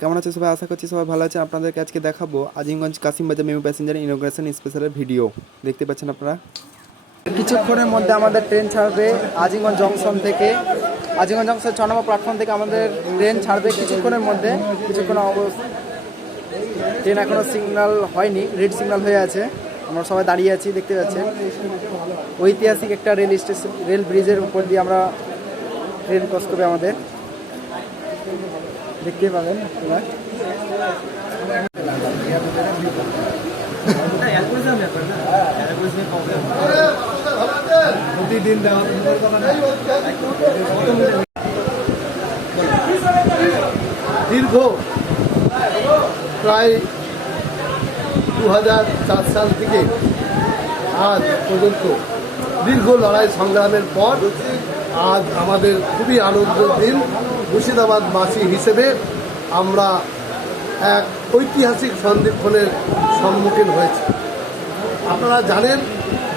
কেমন আছে সবাই? আশা করছি সবাই ভালো আছেন। আপনাদেরকে আজকে দেখাবো Azimganj Kasimbazar MEMU passenger inauguration স্পেশালের ভিডিও। দেখতে পাচ্ছেন আপনারা। কিছুক্ষণের মধ্যে আমাদের ট্রেন ছাড়বে আজিমগঞ্জ জংশন থেকে। আজিমগঞ্জ জংশন 6 নম্বর প্ল্যাটফর্ম থেকে আমাদের ট্রেন ছাড়বে কিছুক্ষণের মধ্যে। ট্রেন এখনও সিগন্যাল হয়নি, রেড সিগন্যাল হয়ে আছে। আমরা সবাই দাঁড়িয়ে আছি, দেখতে পাচ্ছেন। ঐতিহাসিক একটা রেল ব্রিজের উপর দিয়ে আমরা ট্রেন ক্রস করবে আমাদের, দেখতে পাবেন এবার। দীর্ঘ প্রায় 2004 সাল থেকে আজ পর্যন্ত দীর্ঘ লড়াই সংগ্রামের পর আজ আমাদের খুবই আনন্দের দিন। মুর্শিদাবাদবাসী হিসেবে আমরা এক ঐতিহাসিক সন্ধিক্ষণের সম্মুখীন হয়েছি। আপনারা জানেন,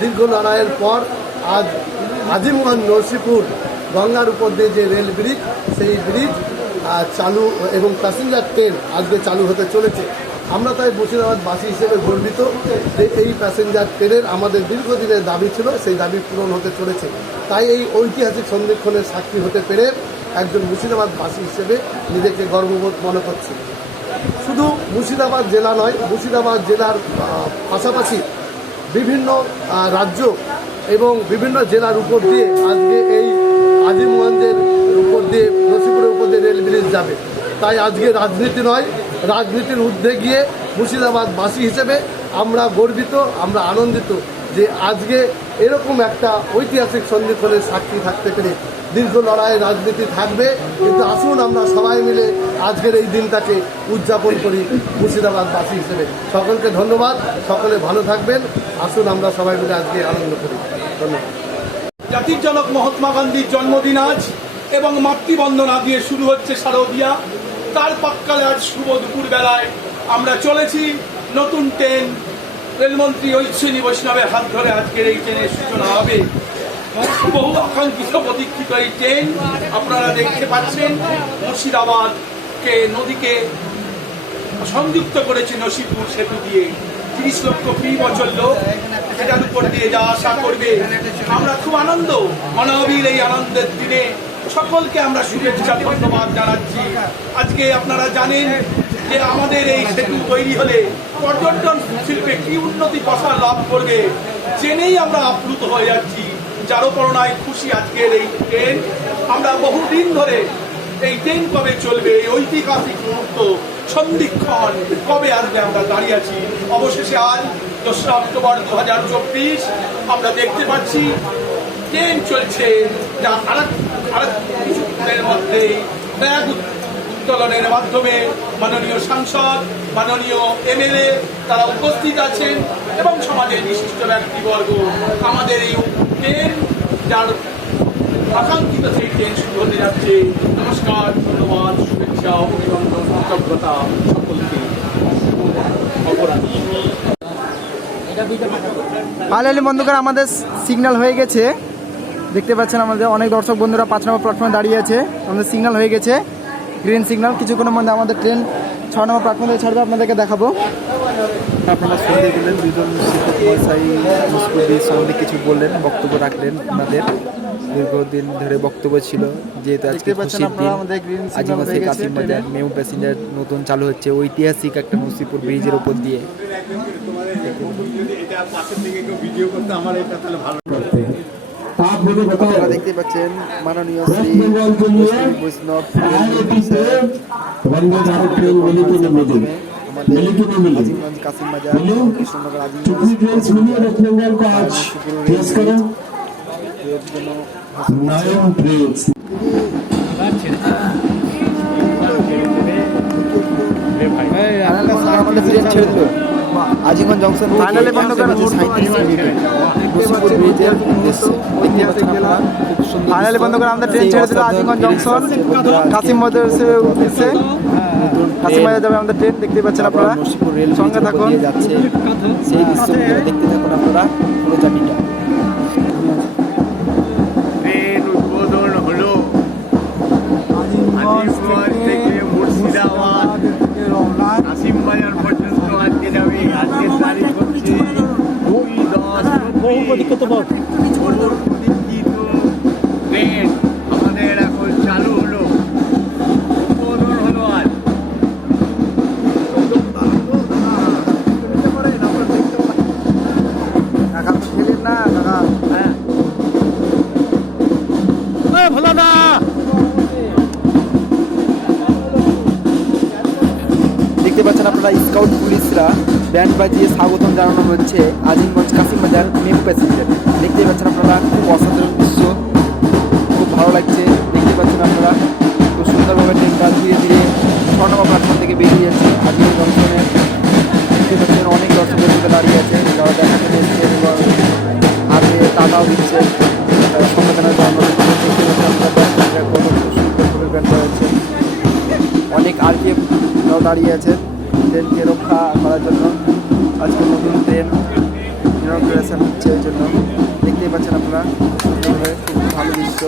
দীর্ঘ লড়াইয়ের পর আজ আজিমগঞ্জ নরসিংপুর গঙ্গার উপর দিয়ে যে রেল ব্রিজ, সেই ব্রিজ চালু এবং প্যাসেঞ্জার ট্রেন আজকে চালু হতে চলেছে। আমরা তাই মুর্শিদাবাদবাসী হিসেবে গর্বিত যে এই প্যাসেঞ্জার ট্রেনের আমাদের দীর্ঘদিনের দাবি ছিল, সেই দাবি পূরণ হতে চলেছে। তাই এই ঐতিহাসিক সন্ধিক্ষণের সাক্ষী হতে পেরে একজন মুর্শিদাবাদবাসী হিসেবে নিজেকে গর্ববোধ মনে করছি। শুধু মুর্শিদাবাদ জেলা নয়, মুর্শিদাবাদ জেলার পাশাপাশি বিভিন্ন রাজ্য এবং বিভিন্ন জেলার উপর দিয়ে আজকে এই আজিমগঞ্জের উপর দিয়ে নরসিংপুরের উপর দিয়ে রেল ব্রিজ যাবে। তাই আজকে রাজনীতি নয়, রাজনীতির ঊর্ধ্বে গিয়ে মুর্শিদাবাদবাসী হিসেবে আমরা গর্বিত, আমরা আনন্দিত যে আজকে এরকম একটা ঐতিহাসিক সন্ধিক্ষণের সাক্ষী থাকতে পেরে। দীর্ঘ লড়াইয়ের রাজনীতি থাকবে, কিন্তু আসুন আমরা সবাই মিলে আজকের এই দিনটাকে উদযাপন করি মুর্শিদাবাদবাসী হিসেবে। সকলকে ধন্যবাদ, সকলে ভালো থাকবেন। আসুন আমরা সবাই মিলে আজকে আনন্দ করি। ধন্যবাদ। জাতির জনক মহাত্মা গান্ধীর জন্মদিন আজ, এবং মাতৃবন্দনা দিয়ে শুরু হচ্ছে শারদীয়া। তার প্রাক্কালে আজ শুভ দুপুর বেলায় আমরা চলেছি নতুন ট্রেন। রেলমন্ত্রী ঐশ্বরী বৈষ্ণবের হাত ধরে আজকের এই ট্রেনের সূচনা হবে। বহু আকাঙ্ক্ষিত প্রতীক্ষিত এই ট্রেন আপনারা দেখতে পাচ্ছেন। মুর্শিদাবাদকে নদীকে সংযুক্ত করেছে নরসিংপুর সেতু দিয়ে। 30 লক্ষ ফি বছর লোক সেটার উপর দিয়ে যাওয়া আসা করবে। আমরা খুব মানবীর এই আনন্দের দিনে সকলকে আমরা শুভেচ্ছা ধন্যবাদ জানাচ্ছি। আজকে আপনারা জানেন যে আমাদের এই সেতু তৈরি হলে পর্যটন শিল্পে কি উন্নতি প্রসার লাভ করবে, জেনেই আমরা আপ্লুত হয়ে যাচ্ছি। যারও করোনায় খুশি আজকের এই ট্রেন। আমরা বহুদিন ধরে এই ট্রেন কবে চলবে, এই ঐতিহাসিক মুহূর্ত সন্ধিক্ষণ কবে আসবে আমরা দাঁড়িয়ে আছি। অবশেষে আজ 2রা অক্টোবর 2024 আমরা দেখতে পাচ্ছি ট্রেন চলছে, যা আরেক কিছুক্ষণের মধ্যেই ব্যাগ উত্তোলনের মাধ্যমে মাননীয় সাংসদ, মাননীয় এমএলএ তারা উপস্থিত আছেন, এবং সমাজের বিশিষ্ট ব্যক্তিবর্গ। আমাদের এই ট্রেন, যার আকাঙ্ক্ষিত সেই ট্রেন শুরু হতে যাচ্ছে। নমস্কার, ধন্যবাদ, শুভেচ্ছা, অভিনন্দন, কৃতজ্ঞতা সকলকে। ফাইনালি বন্ধুরা আমাদের সিগন্যাল হয়ে গেছে, দেখতে পাচ্ছেন। আমাদের অনেক দর্শক বন্ধুরা 5 নম্বর প্ল্যাটফর্মে দাঁড়িয়ে আছে। আমাদের সিগন্যাল হয়ে গেছে, গ্রিন সিগন্যাল। কিছুক্ষণের মধ্যে আমাদের ট্রেন 6 নম্বর প্ল্যাটফর্মে ছাড়বে, আপনাদেরকে দেখাবো। আপনারা শুনতে পেলেন দুজন শিক্ষক মহাশয় মুস্কুদির সম্বন্ধে কিছু বললেন, বক্তব্য রাখলেন। আপনাদের দীর্ঘদিন ধরে বক্তব্য ছিল, যেহেতু আজকে খুশির দিন। আজিমগঞ্জ থেকে কাশিমবাজার মেমু প্যাসেঞ্জার নতুন চালু হচ্ছে ঐতিহাসিক একটা নরসিংপুর ব্রিজের উপর দিয়ে। আপনারা দেখতে পাচ্ছেন মাননীয় শ্রী বৈষ্ণব আজিমগঞ্জ কাশিমবাজার কৃষ্ণনগর আজিমগঞ্জ আমাদের ট্রেন ছেড়ে দিল আজিমগঞ্জ জংশন। ফাইনালি বন্ধ করে 37 মিনিটে নরসিংপুর ব্রিজের উদ্দেশ্যে। ফাইনালি বন্ধ করে আমাদের ট্রেন ছেড়ে দিল আজিমগঞ্জ জংশন কাশিমবাজার উদ্দেশ্যে। কাশিমবাজার যাবে আমাদের ট্রেন, দেখতে পাচ্ছেন আপনারা। নরসিংপুর রেল সঙ্গে থাকুন, যাচ্ছে সেই দৃশ্য দেখতে থাকুন আপনারা পুরো জার্নিটা। ট্রেন উদ্বোধন হলো আজিমগঞ্জ থেকে মুর্শিদাবাদ প্রতীক্ষিত পথ। ট্রেন আমাদের এখন চালু হলো, উদ্বোধন হলো আজ। কাকা তো খেলেন না কাকা। ভোলা না দেখতে পাচ্ছেন আপনারা স্কাউট পুলিশরা ব্যান্ড বাজিয়ে স্বাগতম জানানো হচ্ছে আজিমগঞ্জ কাশিমবাজার মেমু প্যাসেঞ্জার। দেখতে পাচ্ছেন আপনারা খুব অসাধারণ দৃশ্য, খুব ভালো লাগছে। দেখতে পাচ্ছেন আপনারা খুব সুন্দরভাবে ট্রেনটা ধীরে ধীরে 6 নম্বর প্ল্যাটফর্ম থেকে বেরিয়ে যাচ্ছে আজিমগঞ্জ জংশনের। দেখতে পাচ্ছেন অনেক দর্শক বন্ধুরা দাঁড়িয়ে আছে, যারা দেখাতে এসছে এবং হাতে টাটাও দিচ্ছে সংবেদনা জানানোর জন্য। দেখতে পাচ্ছেন আপনারা ব্যান্ড কত সুন্দরভাবে ব্যান্ড বাজাচ্ছে। অনেক আরপিএফরাও দাঁড়িয়ে আছে ট্রেনকে রক্ষা করার জন্য। আজকে নতুন ট্রেন ইনগ্রেশন হচ্ছে এই জন্য। দেখতেই পাচ্ছেন আপনারা সুন্দরভাবে, খুব ভালো দৃশ্য।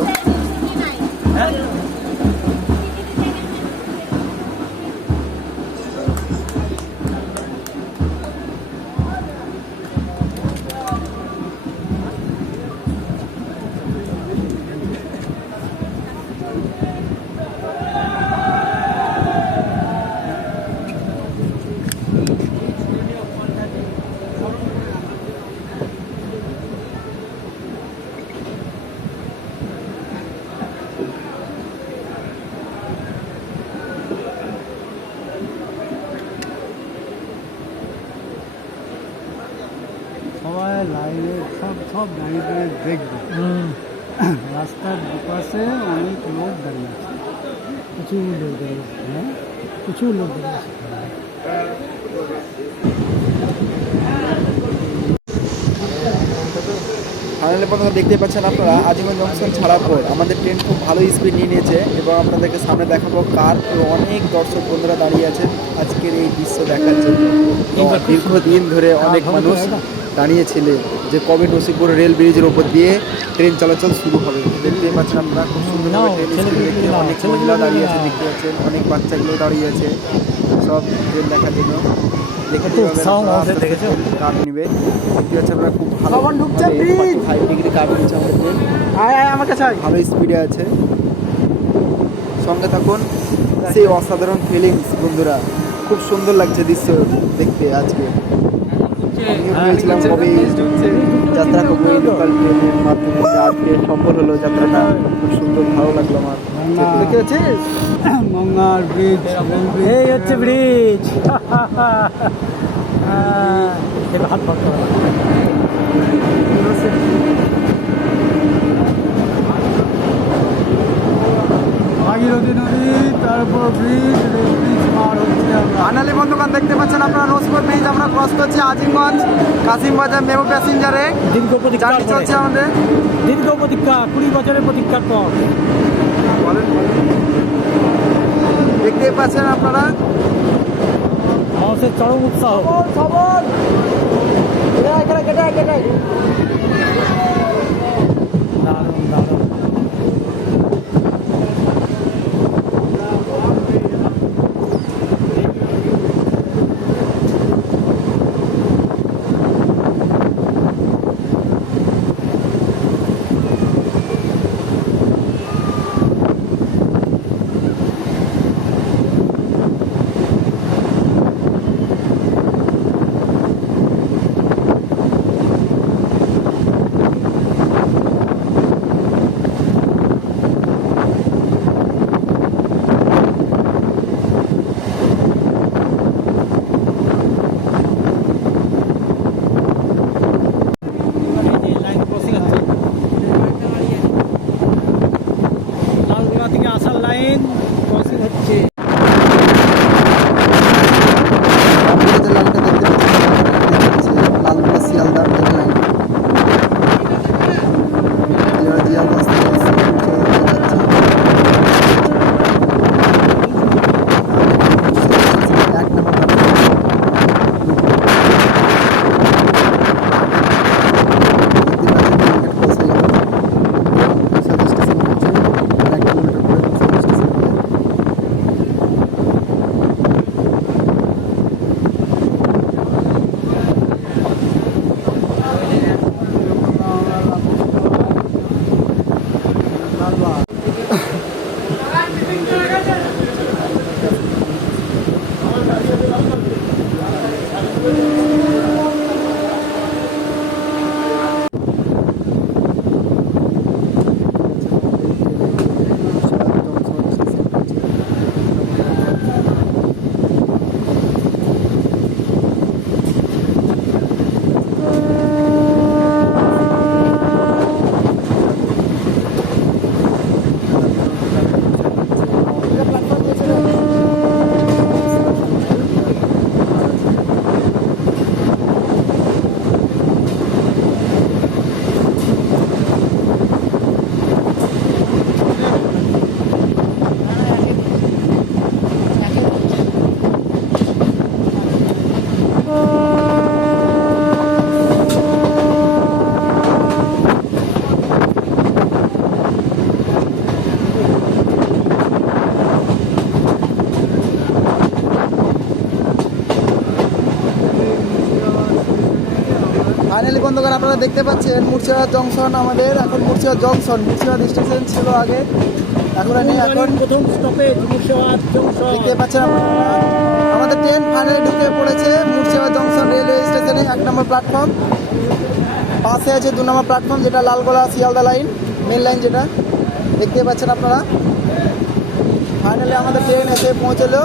সবাই লাইনে সব দাঁড়িয়ে দাঁড়িয়ে দেখবে। রাস্তার দুপাশে অনেক লোক দাঁড়িয়ে আছে, প্রচুর লোক দাঁড়িয়ে আছে। হ্যাঁ, প্রচুর লোক দাঁড়িয়ে আছে। ফাইনালি পর্যন্ত দেখতে পাচ্ছেন আপনারা আজিমগঞ্জ জংশন ছাড়ার পর আমাদের ট্রেন খুব ভালো স্পিড নিয়ে নিয়েছে এবং আপনাদেরকে সামনে দেখাবো কার অনেক দর্শক বন্ধুরা দাঁড়িয়ে আছেন আজকের এই দৃশ্য দেখার জন্য। দীর্ঘদিন ধরে অনেক মানুষ দাঁড়িয়েছিল যে কবে নসিপুর রেল ব্রিজের ওপর দিয়ে ট্রেন চলাচল শুরু হবে। দেখতে পাচ্ছেন আপনারা খুব সুন্দরভাবে ট্রেন স্পিড দেখতে, অনেক মহিলা দাঁড়িয়ে আছে, দেখতে পাচ্ছেন অনেক বাচ্চাগুলো দাঁড়িয়ে আছে সব ট্রেন দেখার জন্য। দেখতে কার্ড নিবে, দেখতে পাচ্ছেন আপনারা খুব ভালো 5 ডিগ্রি কার্ড নিচ্ছে আমাদের ট্রেন, ভালো স্পিডে আছে। সঙ্গে থাকুন, সেই অসাধারণ ফিলিংস বন্ধুরা, খুব সুন্দর লাগছে দৃশ্য দেখতে। আজকে আমিও ভেবেছিলাম কবে এই যাত্রা করবো এই লোকাল ট্রেনের মাধ্যমে, আজকে সফল হলো যাত্রাটা। খুব সুন্দর, ভালো লাগলো আমার। দেখতে পাচ্ছিস গঙ্গার ব্রিজ, এই হচ্ছে ব্রিজ। হাত পাক ভাগীরথী নদী, তারপর ব্রিজ, রেল ব্রিজ পার হচ্ছে আমরা। ফাইনালি বন্ধুগণ দেখতে পাচ্ছেন আপনারা নসিপুর ব্রিজ আমরা ক্রস করছি আজিমগঞ্জ কাশিমবাজার মেমু প্যাসেঞ্জারে। দীর্ঘ প্রতীক্ষার জার্নি চলছে পরে, আমাদের। দীর্ঘ প্রতীক্ষা, 20 বছরের প্রতীক্ষার পর। দেখতে পাচ্ছেন আপনারা মানুষের চরম উৎসাহ। দারুণ দারুণ। বন্ধুগণ, আপনারা দেখতে পাচ্ছেন মুর্শিদাবাদ জংশন আমাদের, এখন মুর্শিদাবাদ জংশন, মুর্শিদাবাদ স্টেশন ছিল আগে, এখন নেই। এখন প্রথম স্টপেজ মুর্শিদাবাদ জংশন। দেখতে পাচ্ছেন আপনারা, আমাদের ট্রেন ফাইনালি ঢুকে পড়েছে মুর্শিদাবাদ জংশন রেলওয়ে স্টেশনে। 1 নম্বর প্ল্যাটফর্ম, পাশে আছে 2 নম্বর প্ল্যাটফর্ম, যেটা Lalgola Sealdah line, main line যেটা দেখতে পাচ্ছেন আপনারা। ফাইনালি আমাদের ট্রেন এসে পৌঁছলো।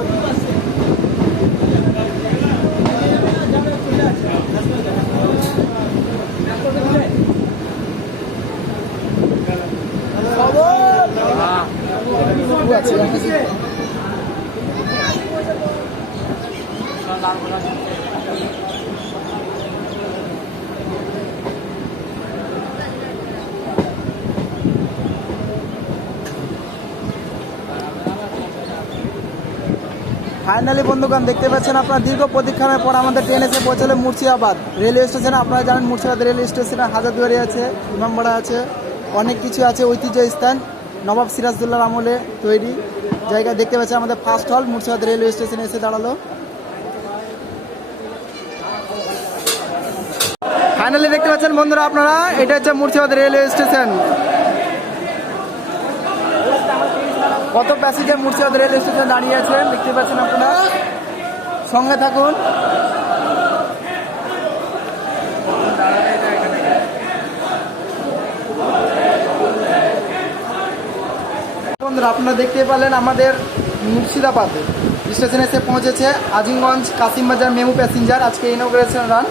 ফাইনালি বন্ধুগণ, দেখতে পাচ্ছেন আপনারা দীর্ঘ প্রতীক্ষার পর আমাদের ট্রেন এসে পৌঁছালো মুর্শিদাবাদ রেলওয়ে স্টেশনে। আপনারা জানেন মুর্শিদাবাদ রেলওয়ে স্টেশনে হাজারদুয়ারি আছে, ইমামবাড়া আছে, অনেক কিছু আছে, ঐতিহ্য স্থান, নবাব সিরাজদৌল্লার আমলে তৈরি জায়গা। দেখতে পাচ্ছেন আমাদের ফার্স্ট হল মুর্শিদাবাদ রেলওয়ে স্টেশনে এসে দাঁড়ালো। ফাইনালি দেখতে পাচ্ছেন বন্ধুরা আপনারা, এটা হচ্ছে মুর্শিদাবাদ রেলওয়ে স্টেশন। কত প্যাসেঞ্জার মুর্শিদাবাদ রেলওয়ে স্টেশনে দাঁড়িয়ে আছেন দেখতে পাচ্ছেন আপনারা, সঙ্গে থাকুন। বন্ধুরা আপনারা দেখতে পেলেন আমাদের মুর্শিদাবাদ স্টেশনে এসে পৌঁছেছে আজিমগঞ্জ কাসিমবাজার মেমু প্যাসেঞ্জার। আজকে ইনগ্রেশন রান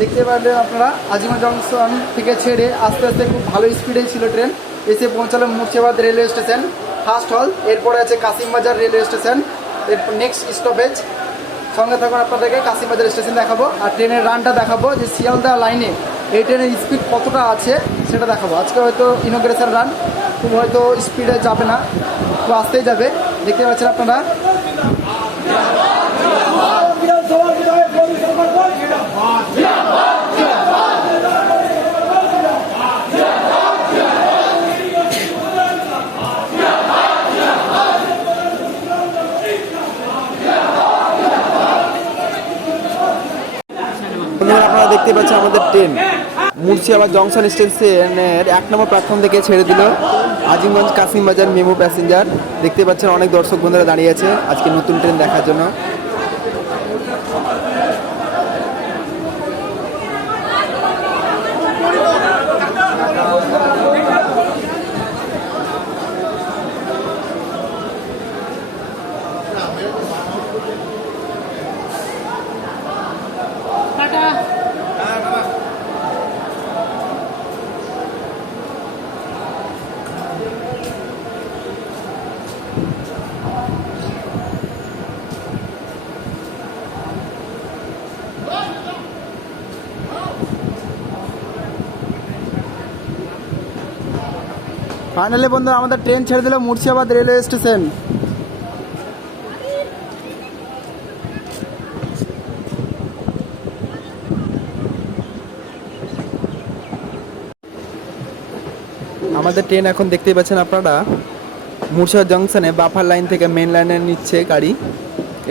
দেখতে পারলেন আপনারা, আজিমগঞ্জ জংশন থেকে ছেড়ে আস্তে আস্তে খুব ভালো স্পিডেই ছিল ট্রেন, এসে পৌঁছালো মুর্শিদাবাদ রেলওয়ে স্টেশন ফার্স্ট হল। এরপরে আছে কাসিমবাজার রেলওয়ে স্টেশন, এরপর নেক্সট স্টপেজ। সঙ্গে থাকুন, আপনাদেরকে কাসিমবাজার স্টেশন দেখাবো আর ট্রেনের রানটা দেখাবো, যে শিয়ালদা লাইনে এই ট্রেনের স্পিড কতটা আছে সেটা দেখাবো। আজকে হয়তো ইনগ্রেশন রান, খুব হয়তো স্পিডে যাবে না, খুব আস্তেই যাবে। দেখতে পাচ্ছেন আপনারা। আপনারা দেখতে পাচ্ছেন আমাদের ট্রেন মুর্শিদাবাদ জংশন স্টেশনের 1 নম্বর প্ল্যাটফর্ম থেকে ছেড়ে দিল আজিমগঞ্জ কাসিমবাজার মেমু প্যাসেঞ্জার। দেখতে পাচ্ছেন অনেক দর্শক বন্ধুরা দাঁড়িয়ে আছে আজকে নতুন ট্রেন দেখার জন্য। ফাইনালি বন্ধুরা আমাদের ট্রেন ছেড়ে দিল মুর্শিদাবাদ রেলওয়ে স্টেশন। আমাদের ট্রেন এখন দেখতেই পাচ্ছেন আপনারা মুর্শিদাবাদ জংশনে বাফার লাইন থেকে মেন লাইনে নিচ্ছে গাড়ি,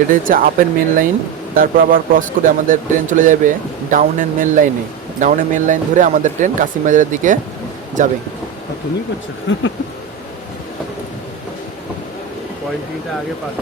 এটা হচ্ছে আপের মেন লাইন। তারপর আবার ক্রস করে আমাদের ট্রেন চলে যাবে ডাউনের মেন লাইনে, ডাউনের মেন লাইন ধরে আমাদের ট্রেন কাসিমবাজারের দিকে যাবে। তুমি করছো পয়েন্টটা আগে পাস।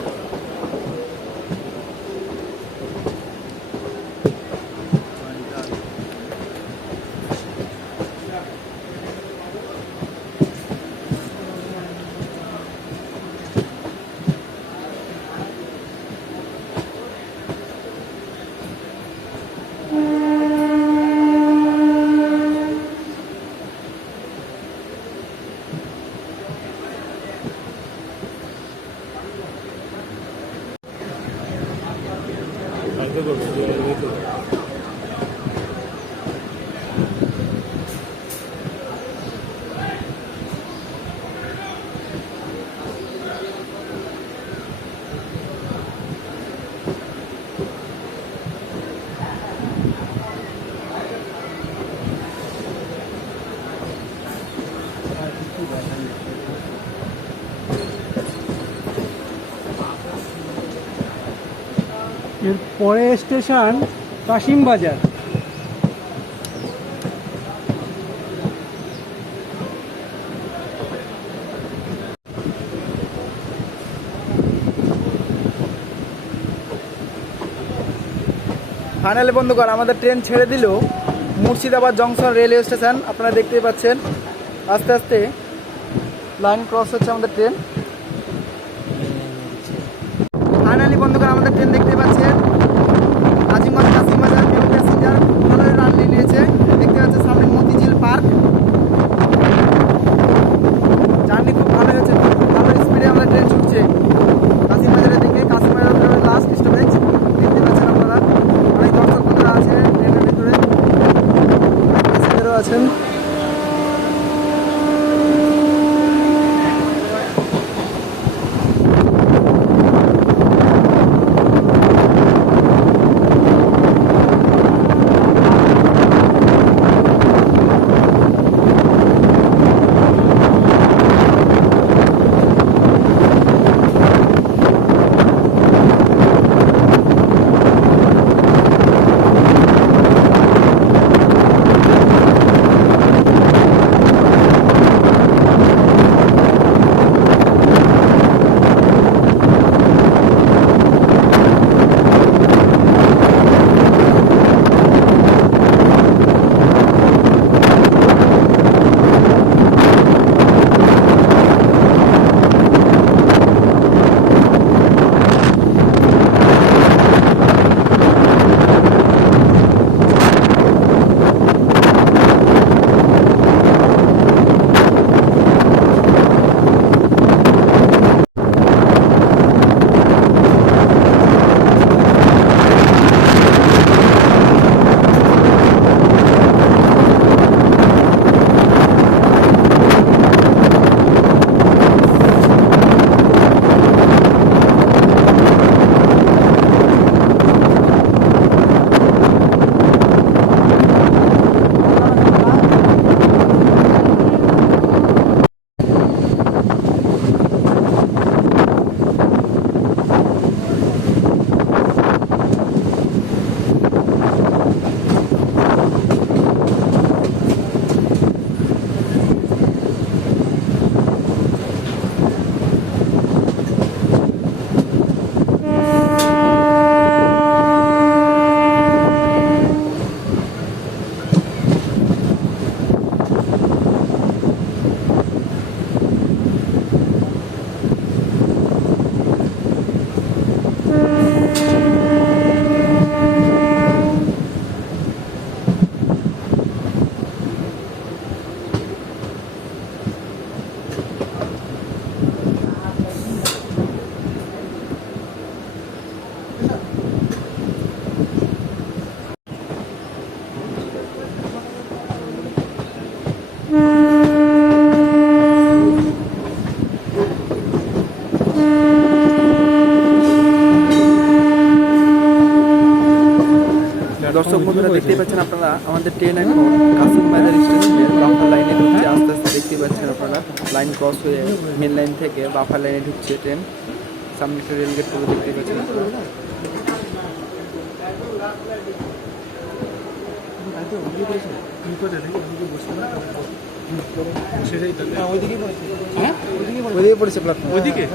এর পরে স্টেশন কাশিমবাজার। ফাইনালি বন্ধুগণ আমাদের ট্রেন ছেড়ে দিল মুর্শিদাবাদ জংশন রেলওয়ে স্টেশন। আপনারা দেখতেই পাচ্ছেন আস্তে আস্তে লাইন ক্রস হচ্ছে আমাদের ট্রেন। ফাইনালি বন্ধুগণ আমাদের ট্রেন দেখতে পাচ্ছেন আজিমগঞ্জ কাশিমবাজার নিউ প্যাসেঞ্জার ভালোই রান নিয়েছে। দেখতে পাচ্ছেন সামনে মতিঝিল পার্ক। জার্নি খুব ভালো হয়েছে, খুব ভালো স্পিডে আমাদের ট্রেন ছুটছে কাশিমবাজারের দিকে। কাশিমবাজার লাস্ট স্টপেজ দেখতে পাচ্ছেন আপনারা। অনেক দর্শক বন্ধুরা আছে ট্রেনের ভিতরে, প্যাসেঞ্জারও আছেন। দর্শক বন্ধুরা দেখতেই পাচ্ছেন আপনারা আমাদের ট্রেন এখন কাশিমবাজার স্টেশনের বাফার লাইনে ঢুকছে। আস্তে আস্তে দেখতেই পাচ্ছেন আপনারা লাইন ক্রস হয়ে মেন লাইন থেকে বাফার লাইনে ঢুকছে ট্রেন। সামনে একটা রেলগেট পুরো দেখতেই পাচ্ছেন আপনারা। ওইদিকে পড়েছে প্ল্যাটফর্ম, ওইদিকে।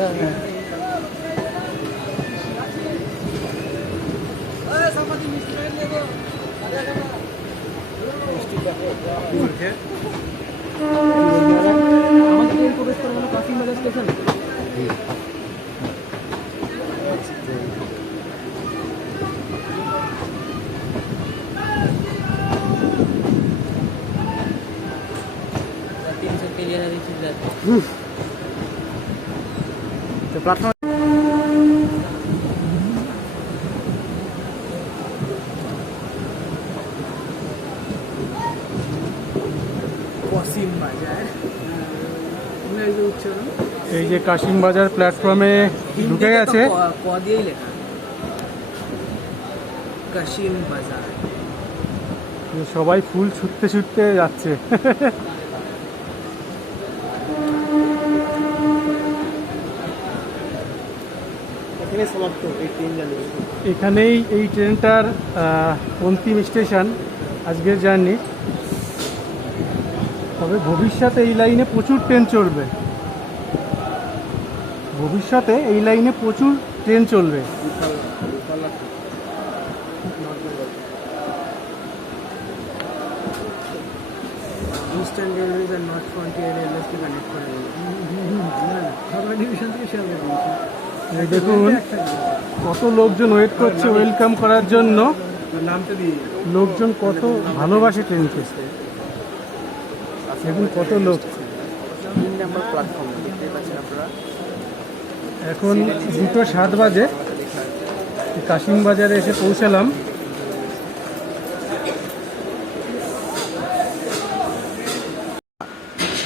আমাদের ট্রেন প্রবেশ করে গেল কাশিমবাজার স্টেশনে। তো প্ল্যাটফর্ম এই যে কাশিমবাজার প্ল্যাটফর্মে ঢুকে গেছে। ক দিয়েই লেখা কাশিমবাজার। সবাই ফুল ছুটতে ছুটতে যাচ্ছে। এখানেই এই ট্রেনটার অন্তিম স্টেশন আজকের জার্নি। তবে ভবিষ্যতে এই লাইনে প্রচুর ট্রেন চলবে, ভবিষ্যতে এই লাইনে প্রচুর ট্রেন চলবে। ইস্টার্ন রেলওয়েজ আর নর্থ ফ্রন্টিয়ার রেলওয়েজকে কানেক্ট করে হাওড়া ডিভিশন থেকে শিয়ালদা ডিভিশন। এই দেখুন কত লোকজন ওয়েট করছে ওয়েলকাম করার জন্য। নামটা দিয়ে লোকজন কত ভালোবাসে ট্রেনকে, দেখুন কত লোক। 3 নম্বর প্ল্যাটফর্ম দেখতে পাচ্ছেন আপনারা। এখন 2:07 বাজে, কাশিম বাজারে এসে পৌঁছালাম।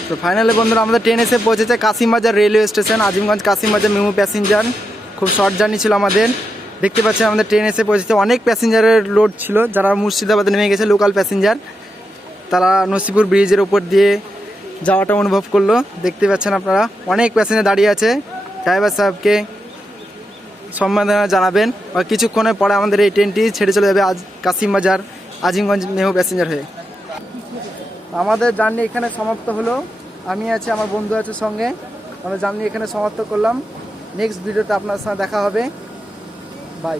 তো ফাইনালি বন্ধুরা আমাদের ট্রেন এসে পৌঁছেছে Kasimbazar railway station, Azimganj Kasimbazar MEMU passenger. খুব শর্ট জার্নি ছিল আমাদের। দেখতে পাচ্ছেন আমাদের ট্রেন এসে পৌঁছেছে। অনেক প্যাসেঞ্জারের লোড ছিল, যারা মুর্শিদাবাদে নেমে গেছে লোকাল প্যাসেঞ্জার, তারা নসিপুর ব্রিজের উপর দিয়ে যাওয়াটা অনুভব করলো। দেখতে পাচ্ছেন আপনারা অনেক প্যাসেঞ্জার দাঁড়িয়ে আছে। ড্রাইভার সাহেবকে সম্মাননা জানাবেন, আর কিছুক্ষণের পরে আমাদের এই ট্রেনটি ছেড়ে চলে যাবে কাশিমবাজার আজিমগঞ্জ মেমু প্যাসেঞ্জার হয়ে। আমাদের জার্নি এখানে সমাপ্ত হলো। আমি আছি, আমার বন্ধু আছে সঙ্গে। আমরা জার্নি এখানে সমাপ্ত করলাম। নেক্সট ভিডিওতে আপনার সাথে দেখা হবে। বাই।